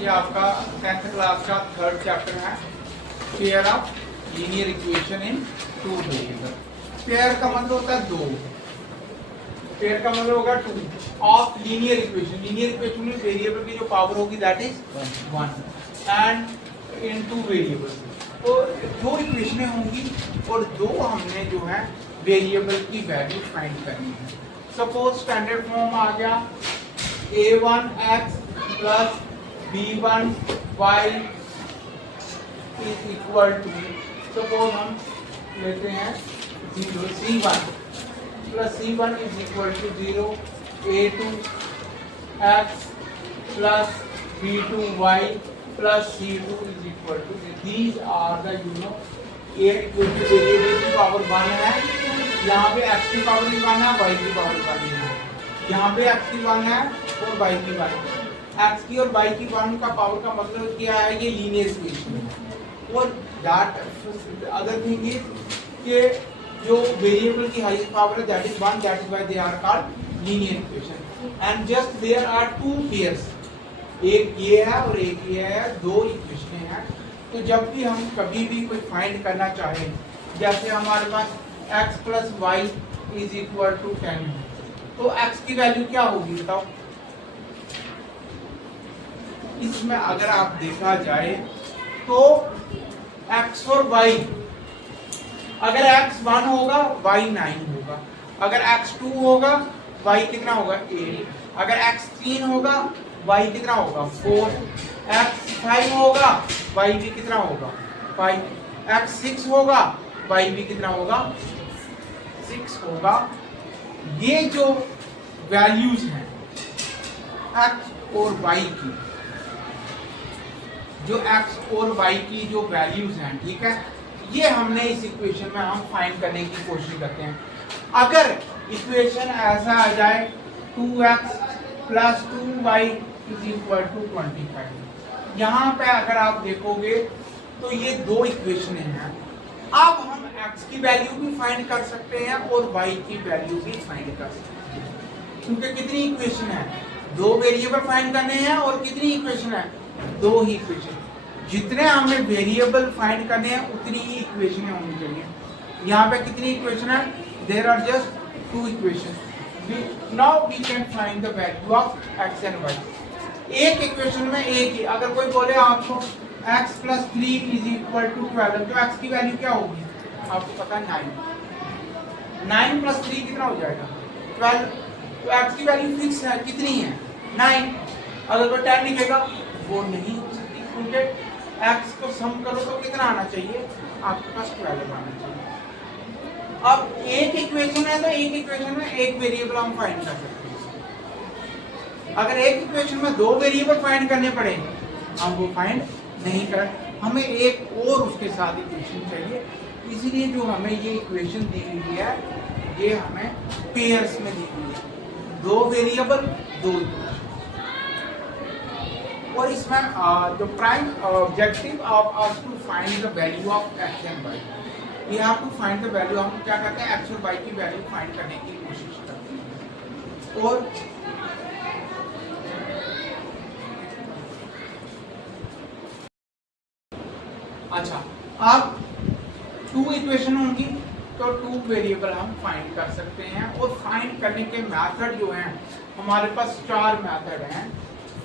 ये आपका 10th class का थर्ड चैप्टर है, pair of linear equation in two variable. Pair का मतलब होता है दो, पेयर का मतलब होगा two of linear equation. Linear equation में वेरिएबल की जो पावर होगी that is 1 and in two variable. तो दो इक्वेशनें होंगी और दो हमने जो है वेरिएबल की वैल्यू फाइंड करनी है। सपोज स्टैंडर्ड फॉर्म आ गया a1x plus b1y is equal to, suppose हम लेते हैं 0 c1 plus c1 is equal to 0 a2x plus b2y plus c2 is equal to, these are the variable की power 1 है, यहाँ पे x की पावर भी 1 है, y की पावर भी 1 है, यहाँ पे x की 1 है और y की 1 है। x की और y की 1 का पावर का मतलब क्या है, ये लीनियर इक्वेशन है। और दैट अदर थिंग इज कि जो वेरिएबल की हाईएस्ट पावर है that is 1, that is why they are called linear equation. And just there are two pairs, एक ये है और एक ये है, दो इक्वेशनें हैं। तो जब भी हम कभी भी कोई फाइंड करना चाहें, जैसे हमारे पास x plus y is equal to 10 है, तो x की वैल्यू क्या होगी बताओ। इसमें अगर आप देखा जाए तो x और y, अगर x 1 होगा y 9 होगा, अगर x 2 होगा y कितना होगा 8, अगर x 3 होगा y कितना होगा 4, x 5 होगा y भी कितना होगा 5, x 6 होगा y भी कितना होगा 6 होगा। ये जो वैल्यूज हैं x और y की, जो x और y की जो वैल्यूज हैं, ठीक है, ये हमने इस इक्वेशन में हम फाइंड करने की कोशिश करते हैं। अगर इक्वेशन ऐसा आ जाए 2x plus 2y is equal to 25, यहाँ पे अगर आप देखोगे तो ये दो इक्वेशनें हैं। अब हम x की वैल्यू भी फाइंड कर सकते हैं और y की वैल्यू भी फाइंड कर सकते हैं, क्योंकि कितनी इक्वेशन है, दो वेरिएबल फाइंड करने हैं और कितनी इक्वेशन है, दो ही इक्वेशन। जितने हमें वेरिएबल फाइंड करने हैं उतनी ही इक्वेशनें होनी चाहिए। यहाँ पे कितनी इक्वेशन है, there are just two equation. Now we can find the value of x and y। एक इक्वेशन में एक ही, अगर कोई बोले आपको x plus 3 is equal to 12, तो x की वैल्यू क्या होगी आपको पता है 9, 9 प्लस 3 कितना हो जाएगा 12, तो x की वैल्यू फिक्स है, कितनी है 9। अगर कोई 10 लिखेगा वो नहीं हो सकती, क्योंकि x को सम करो तो कितना आना चाहिए, आपके पास 12 आना चाहिए। अब एक इक्वेशन है तो एक इक्वेशन में एक वेरिएबल हम फाइंड कर सकते हैं। अगर एक इक्वेशन में दो वेरिएबल फाइंड करने पड़े हम वो फाइंड नहीं कर, हमें एक और उसके साथ इक्वेशन चाहिए। इसलिए जो हमें ये इक्वेशन दी हुई है ये हमें पेयर्स में दी हुई है, दो वेरिएबल दो इक्वेशन। और इसमें जो prime objective of us to find the value of x and y, we have to find the value. हम क्या करते हैं, x और y की वैल्यू फाइंड करने की कोशिश करते हैं। और अच्छा, अब टू इक्वेशन होंगी तो टू वेरिएबल हम फाइंड कर सकते हैं। और फाइंड करने के मेथड जो हैं हमारे पास 4 मेथड हैं।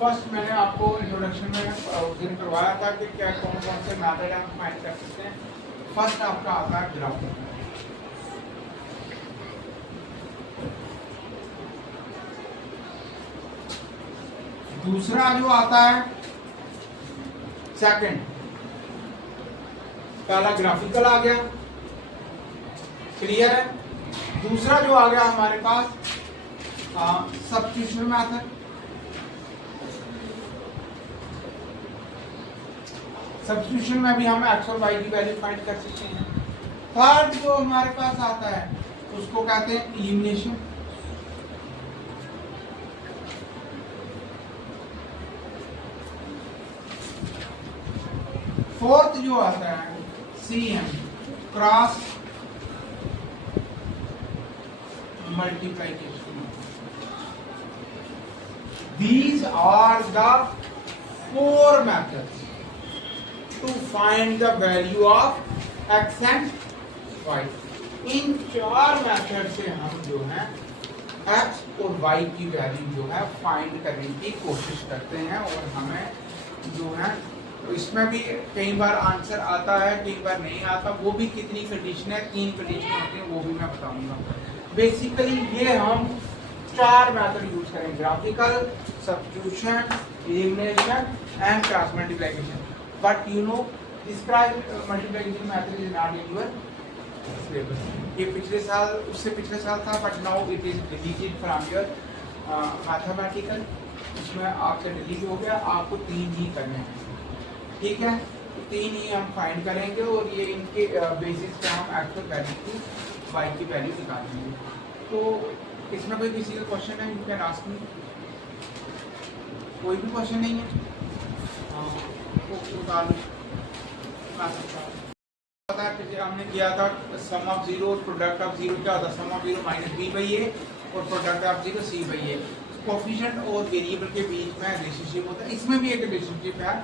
फर्स्ट मैंने आपको इंट्रोडक्शन में उस दिन करवाया था कि क्या कौन कौन से मेथड हम फाइंड कर सकते हैं। फर्स्ट आपका आता है ग्राफिंग, दूसरा जो आता है सेकंड, पहला ग्राफिकल आ गया, क्लियर है। दूसरा जो आ गया हमारे पास सब्स्टिट्यूशन मेथड, सब्स्टिट्यूशन में भी हम x और y की वैल्यू फाइंड कर सकते हैं। थर्ड जो हमारे पास आता है उसको कहते हैं एलिमिनेशन। फोर्थ जो आता है CM, cross multiplication. These are the 4 methods to find the value of x and y. In 4 method से हम जो है x और y की वैल्यू जो है फाइंड करने की कोशिश करते हैं, और हमें जो है तो इसमें भी कई बार आंसर आता है, कई बार नहीं आता। वो भी कितनी कंडीशन है, 3 कंडीशन होती है, वो भी मैं बताऊंगा। बेसिकली ये हम 4 मेथड यूज करेंगे, graphical, substitution, elimination and cross multiplication. But you know this cross multiplication method is not in your syllabus. ये पिछले साल, उससे पिछले साल था, but now it is deleted from your mathematical. इसमें आपसे डिलीट हो गया, आपको 3 ही करने हैं, ठीक है। तो 3 ही हम फाइंड करेंगे, और ये इनके बेसिस पे हम एक्चुअल वैल्यू की y की वैल्यू निकालेंगे। तो इसमें कोई किसी का क्वेश्चन है, यू कैन आस्क मी। कोई भी क्वेश्चन नहीं है? पता है हमने किया था सम ऑफ जीरो और प्रोडक्ट ऑफ जीरो क्या होता है, sum of zero minus B by A और product of zero C by A. Coefficient और वेरिएबल के बीच में रिलेशनशिप होता है, इसमें भी एक रिलेशनशिप है।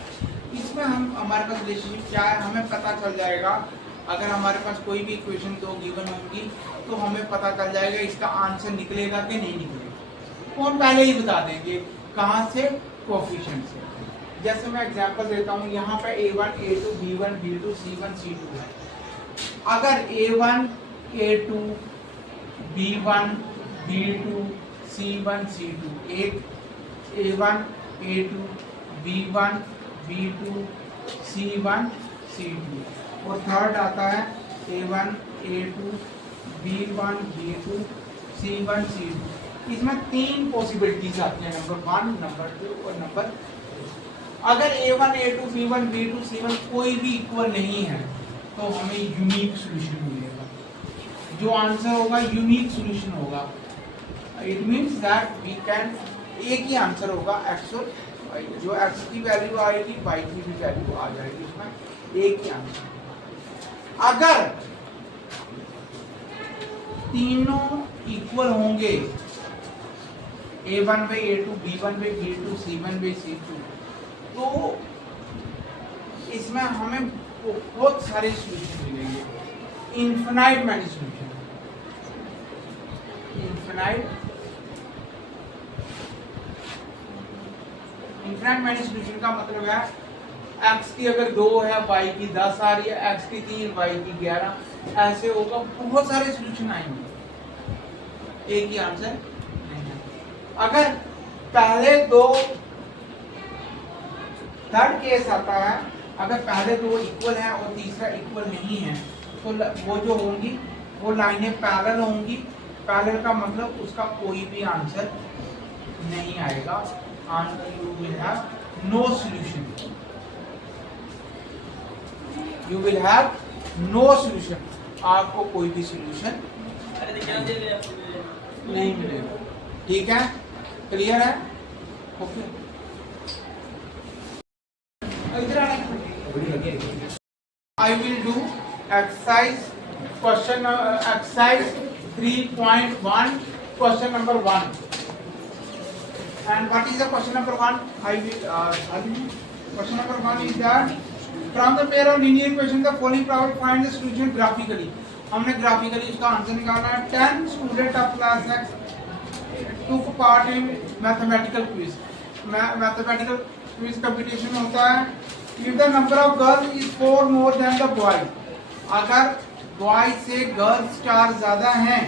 इसमें हम हमारे पास रिलेशनशिप क्या है हमें पता चल जाएगा। अगर हमारे पास कोई भी इक्वेशन 2 गिवन होंगी तो हमें पता चल जाएगा इसका आंसर निकलेगा कि नहीं निकलेगा, और पहले ही बता देंगे कहाँ से, कोफिशिएंट से। जैसे मैं एग्जांपल देता हूँ, यहाँ पे a1, a2, b1, b2, c1, c2 है। अगर a1, a2, b1, b2, c1, c2, एक a1, a2, b1, b2, c1, c2, और थर्ड आता है a1, a2, b1, b2, c1, c2। इसमें 3 पॉसिबिलिटीज आती हैं, नंबर 1, नंबर 2 और नंबर 3। अगर a1, a2, b1, b2, c1 कोई भी इक्वल नहीं है तो हमें यूनिक सॉल्यूशन मिलेगा। जो आंसर होगा यूनिक सॉल्यूशन होगा। It means that we can, एक ही आंसर होगा x और y। जो x की वैल्यू आएगी y की भी वैल्यू आ जाएगी, उसमें एक ही आंसर। अगर तीनों इक्वल होंगे, a1 by a2, b1 by b2, c1 by c2, तो इसमें हमें बहुत सारे सॉल्यूशन मिलेंगे, infinite many solution. Infinite many solution का मतलब है x की अगर 2 है, y की 10 आ रही है, x की 3, y की 11, ऐसे होगा, बहुत सारे सॉल्यूशन आएंगे, एक ही आंसर नहीं है। अगर पहले 2, थर्ड केस आता है, अगर पहले 2 इक्वल है और तीसरा इक्वल नहीं है, तो वो जो होंगी वो लाइनें पैरेलल होंगी। पैरेलल का मतलब उसका कोई भी आंसर नहीं आएगा, answer you will have no solution, you will have no solution, आपको कोई भी सॉल्यूशन नहीं मिलेगा। ठीक है, क्लियर है? Okay, I will do exercise question exercise 3.1 question number 1. And what is the question number 1? Question number 1 is that from the pair of linear equation the following problem find the solution graphically. हमने graphically इसका answer निकालना है। 10 student of class X took part in mathematical quiz. Mathematical quiz competition होता है। If the number of girls is 4 more than the boy, अगर boys से girls 4 ज्यादा हैं,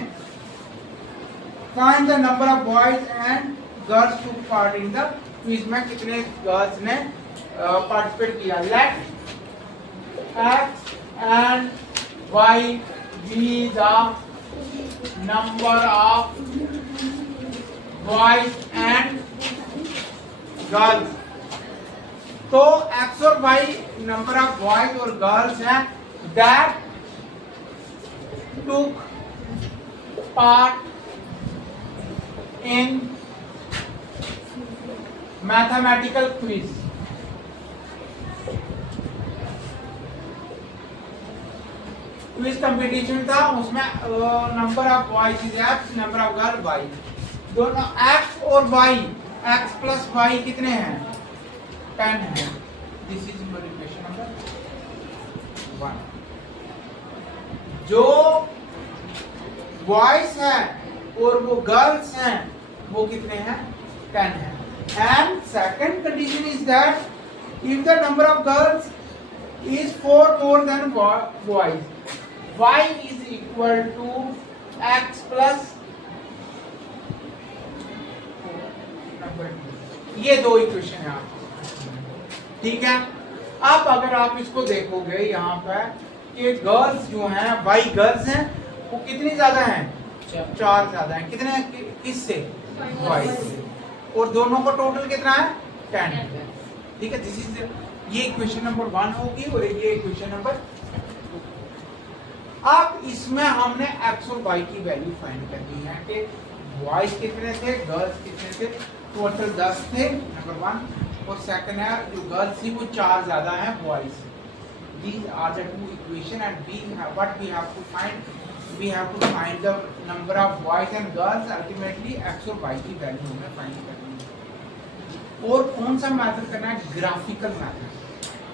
find the number of boys and girls took part in the quiz में कितने girls ने participate किया। Let x and y be the number of boys and girls। तो x और y नंबर ऑफ बॉयज और girls हैं that took part in mathematical quiz. Quiz competition था, उसमें number of boys is x, number of girl y। दोनों x और y, x plus y कितने हैं? 10 है। This is your equation number 1। जो बॉयज हैं और वो गर्ल्स हैं वो कितने हैं? 10 है। And second condition is that if the number of girls is 4 more than boys, y is equal to x plus number 2। ये दो इक्वेशन है आपको, ठीक है। अब अगर आप इसको देखोगे यहाँ पर कि गर्ल्स जो हैं y गर्ल्स हैं वो कितनी ज्यादा हैं? 4 ज्यादा हैं। कितने? किससे? y से। और दोनों का टोटल कितना है? 10। ठीक है, दिस इज ये इक्वेशन नंबर 1 होगी और ये इक्वेशन नंबर 2। अब इसमें हमने x और y की वैल्यू फाइंड करनी है कि बॉयज कितने थे, गर्ल्स कितने थे। टोटल 10 थे नंबर 1, और सेकंड है जो गर्ल्स थी वो 4 ज्यादा हैं बॉयज से। These are the two equation and what we have to find the number of boys and girls। ultimately x और y की वैल्यू हमें फाइंड करनी है। और कौन सा मेथड करना है? Graphical method.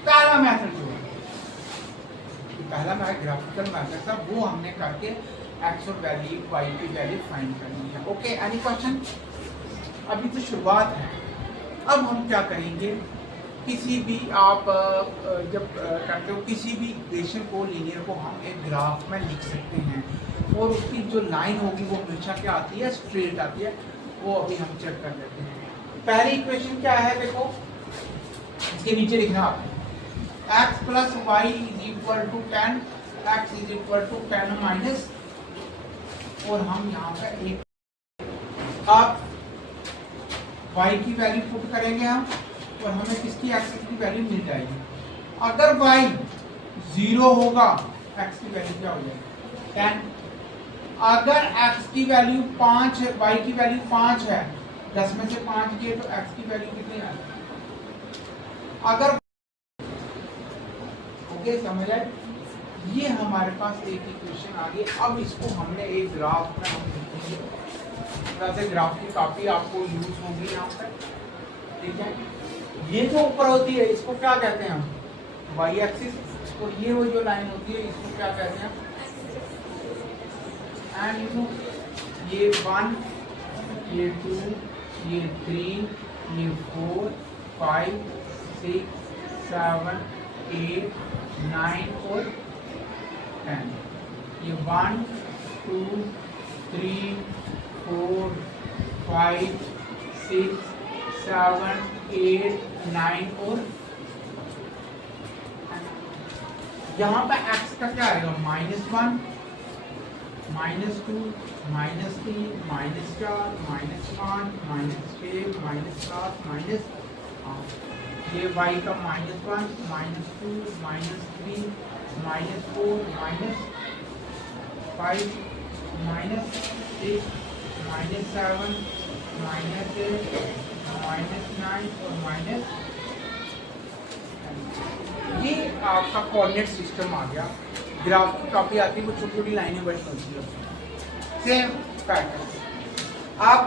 पहला मेथड जो है, पहला ग्राफिकल मेथड था, वो हमने करके x और वैल्यू y की वैल्यू फाइंड करनी है। Okay, any question? अभी तो शुरुआत है। अब हम क्या करेंगे, किसी भी आप जब करते हो किसी भी इक्वेशन को, लीनियर को हम एक ग्राफ में लिख सकते हैं और उसकी जो लाइन होगी वो हमेशा क्या आती है? स्ट्रेट आती है। वो अभी हम चेक कर लेते हैं। पहली इक्वेशन क्या है? देखो इसके नीचे लिखना आपने x plus y is equal to 10, x is equal to 10 minus, और हम यहाँ पे एक आप y की वैल्यू पुट करेंगे हम, और हमें किसकी x की वैल्यू मिल जाएगी। अगर y 0 होगा x की वैल्यू क्या हो जाएगी? 10। अगर x की वैल्यू 5 है, y की वैल्यू 5 है, 10 में से 5 किए तो x की वैल्यू कितनी है? अगर ओके, समझ आए? ये हमारे पास एक इक्वेशन आ गई। अब इसको हमने एक ग्राफ में हम लिखेंगे। वैसे ग्राफ की काफी आपको यूज होगी यहाँ पर, ठीक है। ये जो ऊपर होती है इसको क्या कहते हैं हम? y axis. और ये वो जो लाइन होती है इसको क्या कहते हैं? एंड ये 1, ये 2, ये 3, ये 4, 5, 6, 7, 8, 9 और 10। ये 1, 2, 3, 4, 5, 6, 7, 8, 9 और यहाँ पे x का क्या आएगा? -1, -2, -3, -4, -5, -6, -7, ये y का -1, -2, -3, -4, -5, -6, -7, -8, -9 और ये आपका कोऑर्डिनेट सिस्टम आ गया। ग्राफ की कॉपी आती है, वो छोटी छोटी लाइनें बनी होती है। Same pattern. अब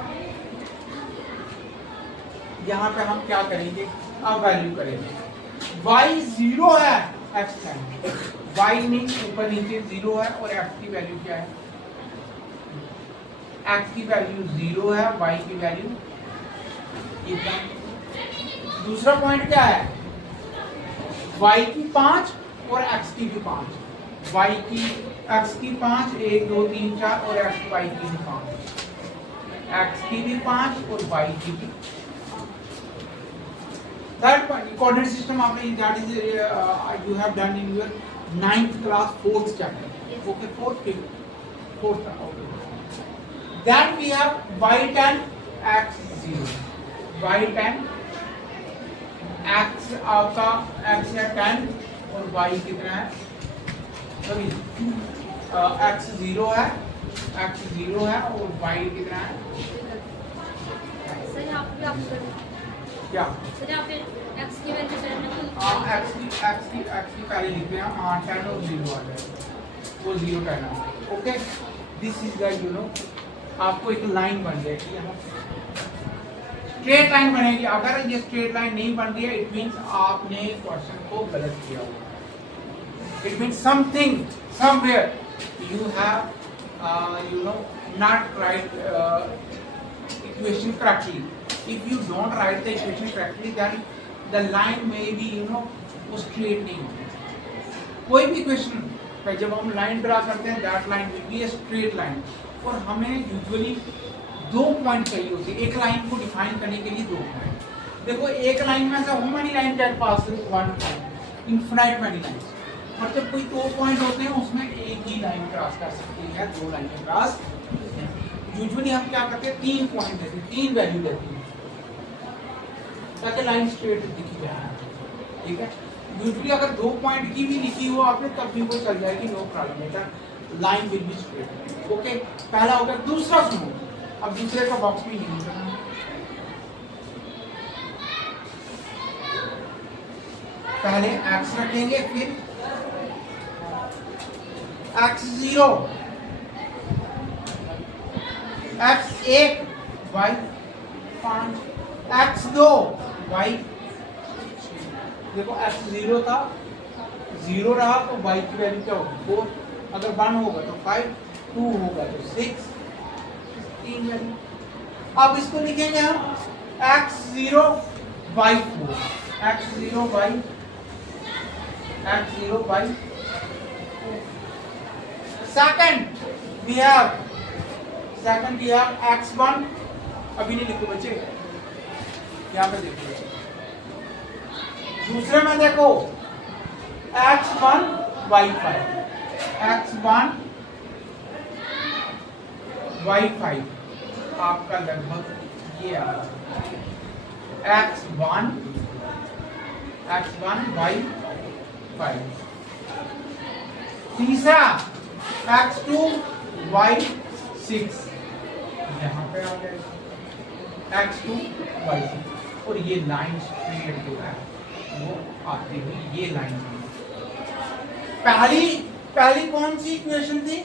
यहाँ पे हम क्या करेंगे? अब वैल्यू करेंगे। y 0 है, x 10। y मीन ऊपर नीचे 0 है और x की वैल्यू क्या है? x की वैल्यू 0 है, y की वैल्यू इतना। दूसरा पॉइंट क्या है? y की 5 और x की भी 5। y की x की 5, 1 2 3 4 और y की भी 5। x की भी 5 और y की भी। थर्ड पॉइंट, कोऑर्डिनेट सिस्टम आपने that is you have done in your 9th class 4th chapter. Okay, 4th okay. Then we have y10 x 0, y10 x आपका x है 10 और y कितना है? सॉरी x 0 है, x 0 है और y कितना है? सर यहाँ पे आप क्या? सर यहाँ पे x की वैल्यू 10 है। x की पहले लिखते हैं हम 10 और 0 आ जाएगा, वो 0 10 है। ओके, दिस इज द आपको एक लाइन बन जाएगी यहाँ। स्ट्रेट लाइन बनेगी। अगर ये स्ट्रेट लाइन नहीं बन रही है, इट मींस आपने क्वेश्चन को गलत किया हुआ। It means something somewhere you have not write equation correctly. If you don't write the equation correctly, then the line may be वो straight नहीं होगी। कोई भी इक्वेशन पे जब हम लाइन ड्रा करते हैं, that line will be a straight line। और हमें यूजुअली 2 पॉइंट चाहिए होते हैं एक लाइन को डिफाइन करने के लिए। 2 पॉइंट देखो, एक लाइन में से how many line can pass? 1 point, infinite many lines. और जब कोई 2 पॉइंट होते हैं उसमें एक ही लाइन क्रॉस कर सकती है, 2 लाइनें क्रॉस। यूजुअली हम क्या करते हैं, 3 पॉइंट देते हैं, 3 वैल्यू देते हैं ताकि लाइन स्ट्रेट दिखी जाए। ठीक है, यूजुअली अगर 2 पॉइंट की भी लिखी हो आपने तब भी वो चल जाएगी, नो प्रॉब्लम बेटा, line will be straight. Okay, पहला हो गया। दूसरा सुनो, अब दूसरे का बॉक्स में यूज करना। पहले एक्स रखेंगे, फिर x0, x1 y 5, x2 y 6। देखो x0 था, 0 रहा तो y की वैल्यू क्या होगी? 4। अगर 1 होगा तो 5, 2 होगा तो 6, 3 वैल्यू। अब इसको लिखेंगे हम x0 y 4, x0 y 4। Second we have x1, अभी नहीं लिखो बच्चे, यहाँ पे देखो। दूसरे में देखो x1 y5, x1 y5 आपका लगभग ये आ रहा है, x1 y5। तीसरा x2 y6, यहाँ पे आ गया x2 y6। और ये लाइन स्ट्रेट जो है वो आती हुई ये लाइन। पहली कौन सी इक्वेशन थी?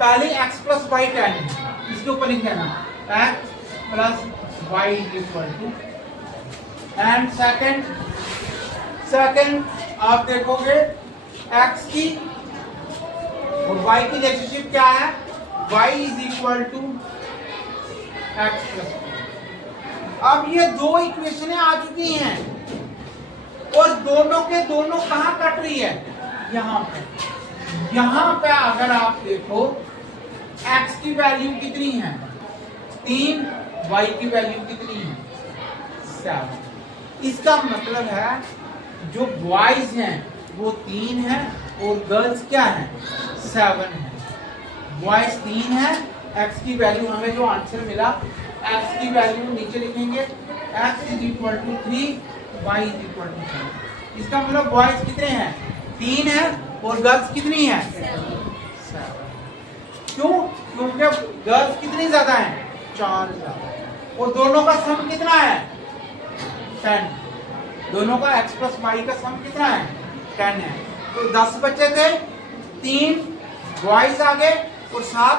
पहली x प्लस वाई 10, इसके ऊपर लिख देना x plus y equal to. And second आप देखोगे x की और y की रिलेशनशिप क्या है? y is equal to x plus. अब ये 2 इक्वेशनें आ चुकी हैं और दोनों के दोनों कहां कट रही है? यहाँ पे अगर आप देखो x की वैल्यू कितनी है? 3, y की वैल्यू कितनी है? 7। इसका मतलब है जो बॉयज हैं वो 3 है और गर्ल्स क्या है? 7 है। बॉयज 3 है, x की वैल्यू हमें जो आंसर मिला, x की वैल्यू नीचे लिखेंगे x is equal to 3, y is equal to 7। इसका मतलब बॉयज कितने हैं? 3 है और गर्ल्स कितनी है? 7। क्यों? क्योंकि गर्ल्स कितनी ज्यादा है? 4 ज्यादा है। और दोनों का सम कितना है? 10। दोनों का x प्लस वाई का सम कितना है? 10 है। तो 10 बच्चे थे, 3 बॉयज आ गए और 7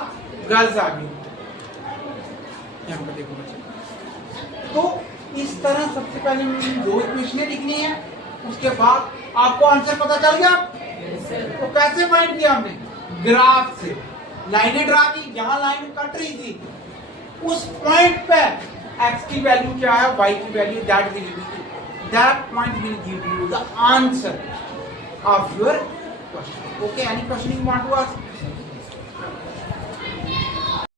गर्ल्स आ गई। यहाँ पे देखो बच्चे, तो इस तरह सबसे पहले 2 इक्वेशनें लिखनी है, उसके बाद आपको आंसर पता चल गया। तो कैसे फाइंड किया हमने? ग्राफ से लाइनें ड्रा की, यहाँ लाइन कट रही थी, उस पॉइंट पे x की वैल्यू क्या है, y की value, that point will give you the answer of your question. Okay, any question you want to ask?